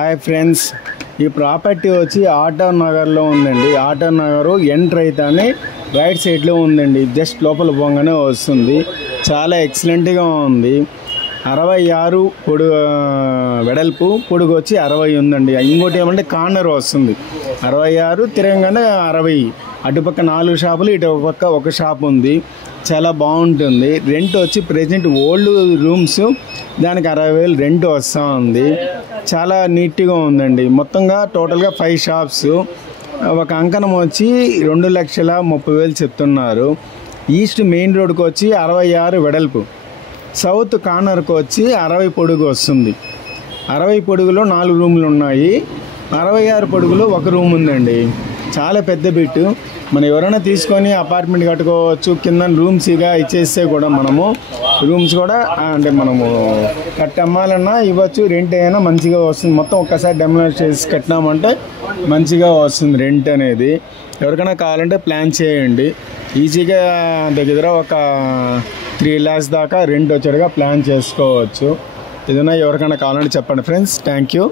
Hi friends, ఈ property వచ్చి auto నగర్లో ఉందండి. ఆటో నగర్ ఎంటర్ అయితేనే రైట్ సైడ్లో ఉందండి. జస్ట్ లోపల పోగానే వస్తుంది. చాలా ఎక్సలెంట్గా ఉంది. 66 వెడల్పు, పొడుగు వచ్చి 60 ఉందండి. ఇంకోటి ఏమంటే కార్నర్ వస్తుంది. 66 తిరగంగానే 60. అటుపక్క 4 షాపులు, ఇటు పక్క ఒక షాప్ ఉంది. చాలా బాగుంటుంది. రెంట్ వచ్చి ప్రెజెంట్ ఓల్డ్ రూమ్స్, దానికి 60,000 రెంట్ వస్తూ ఉంది. చాలా నీట్గా ఉందండి. మొత్తంగా టోటల్గా 5 షాప్స్. ఒక అంకణం వచ్చి 2,30,000 చెప్తున్నారు. ఈస్ట్ మెయిన్ రోడ్కి వచ్చి 66 వెడల్పు, సౌత్ కార్నర్కి వచ్చి 60 పొడుగు వస్తుంది. 60 పొడుగులో 4 రూములు ఉన్నాయి. 66 పొడుగులో ఒక రూమ్ ఉందండి. చాలా పెద్ద బిట్టు. మనం ఎవరైనా తీసుకొని అపార్ట్మెంట్ కట్టుకోవచ్చు. కింద రూమ్స్గా ఇచ్చేస్తే కూడా మనము రూమ్స్ కూడా అంటే మనము అమ్మాలన్నా ఇవ్వచ్చు. రెంట్ అయినా మంచిగా వస్తుంది. మొత్తం ఒక్కసారి డెమోలిష్ చేసి కట్టినామంటే మంచిగా వస్తుంది రెంట్ అనేది. ఎవరికైనా కావాలంటే ప్లాన్ చేయండి. ఈజీగా దగ్గర ఒక 3 lakhs దాకా రెంట్ వచ్చేట్టుగా ప్లాన్ చేసుకోవచ్చు. ఏదైనా ఎవరికైనా కావాలంటే చెప్పండి ఫ్రెండ్స్. Thank you.